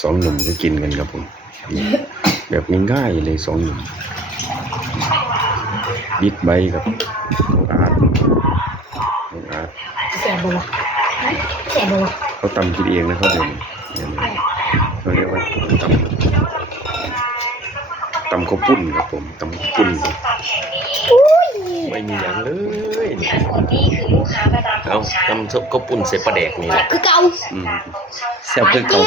สองหนุ่มก็กินกันครับผม แบบง่ายๆเลยสองหนุ่มบิ๊กไบค์กับน้องอาร์ตน้องอาร์ตแสบบ่วะแสบบ่วะเขาตำกินเองนะครับเดี๋ยวนี้เดี๋ยวนี้เขาเรียกว่าตำตำข้าวปุ้นครับผมตำข้าวปุ้นไม่มีอย่างเลยนี่นี่คือลูกค้าประ จำขเอาองฉันตำซุปข้าวปุ้นใส่ปลาแดกนี่แหละคือเก่าอืมแซ่บคือเก่า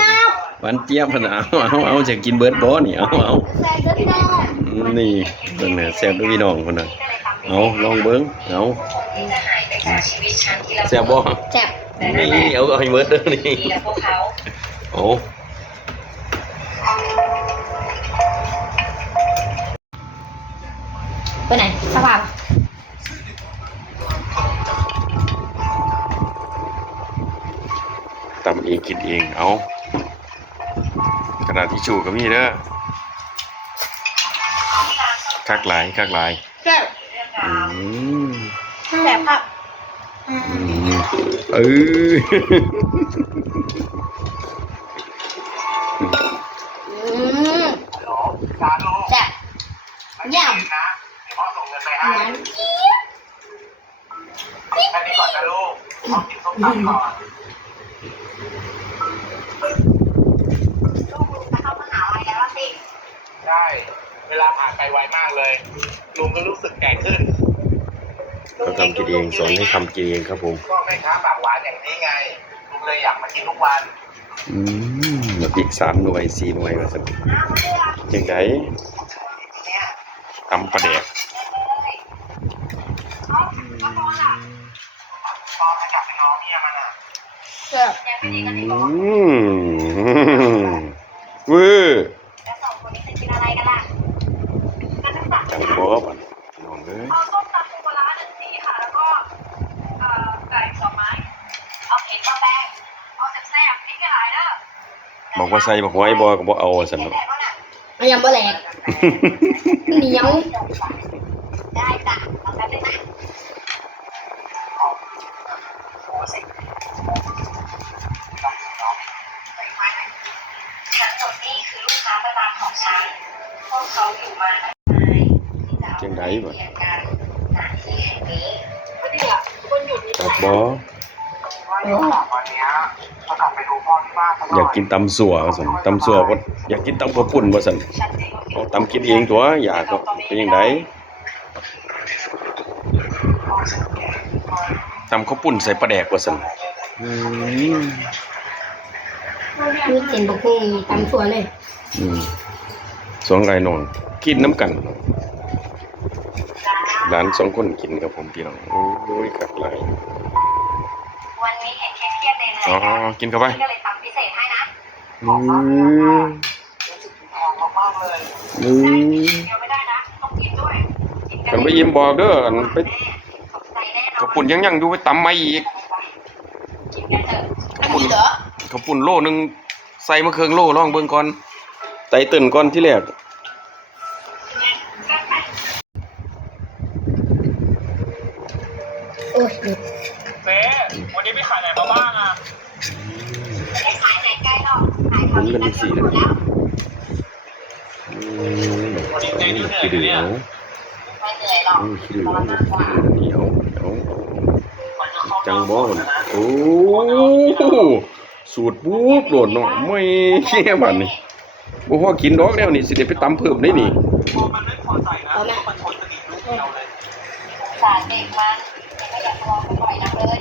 หวานเจี๊ยบพะนะเอาเอาเอาจะกินเบิร์ดบอนี่เอาเอาแสบเด้อพี่น้องอืมนี่เบิ่งน่ะแซ่บด้วยพี่น้องคนน่ะเอาลองเบิ่งเอาที่จะหายไปจากชีวิตฉันทีละแซ่บบ่แสบนี่เอาเอาให้เบิร์ดเด้อนี่ทีละพวกเขาโอ้ไปไหนสภาพำเองกินเองเอากระดาษทิชชู่ก็มีเด้อคักหลายคักหลายแสบอืมแสบครับอืมเอออืมแสบย่นะเดี๋ยวพ่อส่งเงินไปำหให้วานเจี๊ยบแค่นี้ก่อนนะลูกพ่อกินส้มตำก่อน ลูกลุงจะเข้ามหาลัยแล้วล่ะสิ ใช่ เวลาผ่านไปไวมากเลย ลุงก็รู้สึกแก่ขึ้นเขาทำกินเองสอนให้ทำกินเองครับผมก็แม่ค้าปากหวานอย่างนี้ไงลุงเลยอยากมากินทุกวัน อืมแบบอีกสามหน่วยสี่หน่วยว่าสันยังไงตำปลาแดกพอจะกลับไปง้อเมียมันอะ แสบ อืมเว้อ แล้วสองคนนี้จะกินอะไรกันล่ะกันทั้งสาม จังบ่บัดน้องเอ้ย เอาส้มตำปูปลาร้าหนึ่งที่ค่ะ แล้วก็เอ่อไก่สองไม้ เอาเผ็ดมาแป้งเอาแซ่บๆพริกหลายเด้อ บอกว่าใส่บักหอยบ่ก็บ่เอาซั่นเนาะแดดก็น่ะมันยังบ่แหลกเหนียวได้จ้ะเอาแป๊บนึงนะทั้งหมดนี่คือลูกค้าประจำของฉันพวกเขาอยู่มามากมายที่จะเอาจังได๋บ่เรียนกันณที่แห่งนี้ครับบ่ว่าเดี๋ยวกลับ อที่บ้านสักหอยากน่อยกินตำสั่วว่าซั่นตำสั่วบ่อยากกินตำข้าวปุ้นว่าซั่นเอาตำกินเองตัวอยากก็เป็นจังไดตำข้าวปุ้นใส่ปลาแดกว่าซั่นอืมมีเส้นบกหุ่งตำสวนเลยอืมสองไอ้น้องกินน้ำกันร้านสองคนกินกับผมพี่น้องโอ้ยคักหลาย วันนี้เห็นเครียดๆในอ๋อรายการกินเข้าไปพี่ก็เลยทำพิเศษให้นะอืมแพงมากๆเลยอืมเดี๋ยวไม่ได้นะต้องกินด้วยกินกันไปยิ้มบอกเด้ออันไปแน่ขอบใจแน่นอนกระปุ่นยังยังดูไปตำไม่อีกกินกันเถอะอันนี้เหรอกระปุ่นโลหนึงใส่มะเขืองโลลองเบิ่งก่อนไตเติ้นก่อนที่แรกโอ้ย เด็ดเจ๊วันนี้ไปขายไหนมาบ้างอะไม่ขายไหนไกลหรอกขายหมุนทำกันกัเป็นสี่หมแล้วดแล้วอืมอันนี้ขี้เหนียวไม่เหนื่อยหรอกอืมขี้เหนียวร้อนมากกว่าเหนียวจังบ่มันโอ้สูตรปุ๊บโหลดเนาะไม่แค่บัดนี่บ่พอกินดอกแล้วนี่สิได้ไปตำเพิ่มได้นี่พอมันไม่พอใจนะมันชนสนิทลูกเราเลยสารเด็กมัน ไม่อยากลองไปบ่อยนักเลย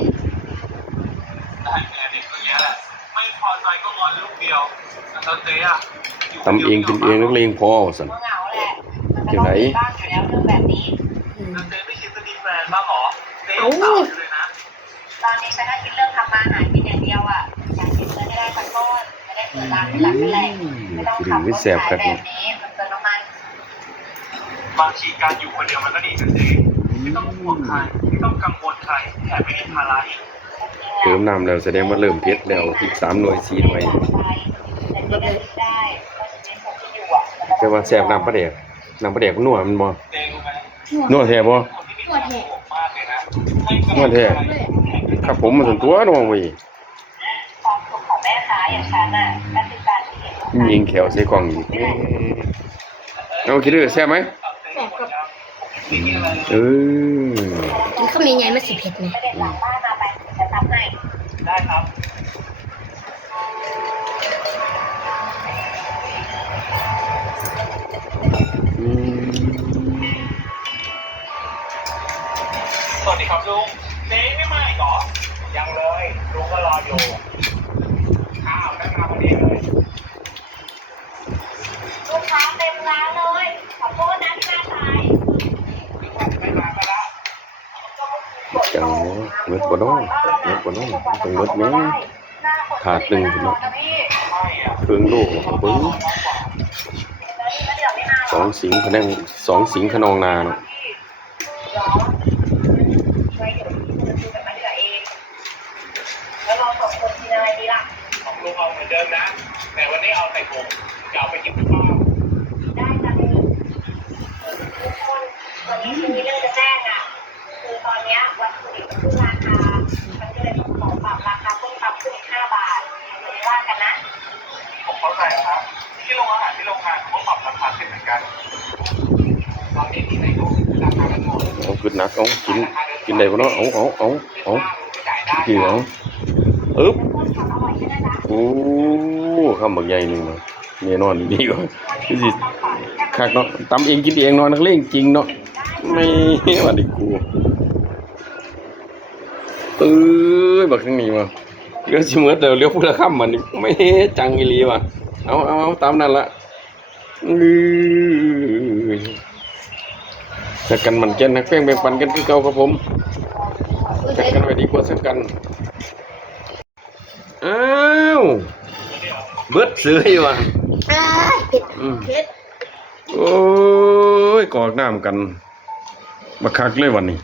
ได้แค่เด็กอย่างเงี้ยแหละ ไม่พอใจก็งอนลูกเดียวแล้วเจ๊อะยู่ตำเองกินเองนักเลงพอสั่นก็เหงาแหละมันก็ต้องมีบ้างอยู่แล้วเรื่องแบบนี้อืมแล้วเจ๊ไม่คิดจะมีแฟนบ้างเหรอเจ๊ยังสาวอยู่เลยนะ ตอนนี้ฉันก็คิดเรื่องทำมาหากินอย่างเดียวอะ อยากเก็บเงินให้ได้สักก้อนจะได้เปิดร้านเป็นหลักเป็นแหล่งไม่ต้องขับรถขายแบบนี้มันเติมน้ำมัน บางทีการอยู่คนเดียวมันก็ดีนะเจ๊ ไม่ต้องห่วงใครไม่ต้องกังวลใครแถมไม่มีภาระอีกเติมน้ำแล้วแสดงว่าเริ่มเผ็ดแล้วอีกสามหน่วยสี่หน่วยแต่ที่ได้ก็จะเป็นผมที่อยู่อะแต่ว่าแซ่บน้ำปลาแดกน้ำปลาแดกมันนัวมันบ่เจ๊รู้ไหมนัวแท้บ่คนที่มีความสุขมากเลยนะให้กำลังนัวแท้ใจครับผมมันส่วนตัวน้องเว้ยความสุขของแม่ค้าอย่างฉันน่ะก็คือการที่เห็นลูกค้ายิงแขวใส่กล่องอีกแม่เอาคิดดูแซ่บไหมแซ่บครับ เออกินข้าวใหญ่ๆมันสิเผ็ดไงไม่ได้หลังบ้านมาไปจะทำให้ได้ครับอืมสวัสดีครับลุงเจ๊ไม่มาอีกเหรอยังเลยลุงก็รออยู่ ข้าวได้มาพอดีเลย ลูกค้าเต็มร้านเลย ขอโทษนะที่มาสาย ไม่มาก็ละ จังเมื่อบ่น้องเมื่อบ่น้องต้องเมื่อแม่ขาดหนึ่งเนาะไม่อเครื่องลูกปึ้งสองสิงพะนังสองสิงขนองนาเนาะล้วเราสองคนกินอะไรดีล่ะของลุงเอาเหมือนเดิมนะ แต่วันนี้เอาใส่ถุงจะเอาไปกินที่บ้านได้จ้ะพี่ทุกคนวันนี้ฉันมีเรื่อง ราคามันก็เลยต้องขอปรับราคาต้นตำขึ้นอีกห้าบาทเดี๋ยวว่ากันนะ ผมเข้าใจครับ ที่โรงอาหารที่โรงงานเขาปรับราคาขึ้นเหมือนกัน ตอนนี้ที่ไหนก็ราคามันหมดเอาขึ้นหนักเอากินกินได้บ่เนาะเอาเอาเอาเอาจ่ายได้คือเอาอึ๊บต้นความอร่อยใช่ไหมจ๊ะโอ้คำบักใหญ่หนึงเนาะแน่นอนดีกว่าคือสิคักเนาะตำเองกินเองเนาะนักเลงจริงเนาะไม่ว่าดิกู เอ้ยบักทั้งนี้มาเดี๋ยวสิเหมือนเดี๋ยวเลี้ยวพูดละคำมันนี่ไม่จังอีหลีว่ะเอาเอาเอาตามนั้นละอื้อสักกันมันแก่นนักแป้งแบ่งปันกันคือเก่าครับผมสักกันไว้ดีกว่าสักกันอ้าวเบิดเสืออยู่ว่ะอ้ายเผ็ดอืมเผ็ดโอ้ยกอกน้ำกันบักคักเลยวันนี้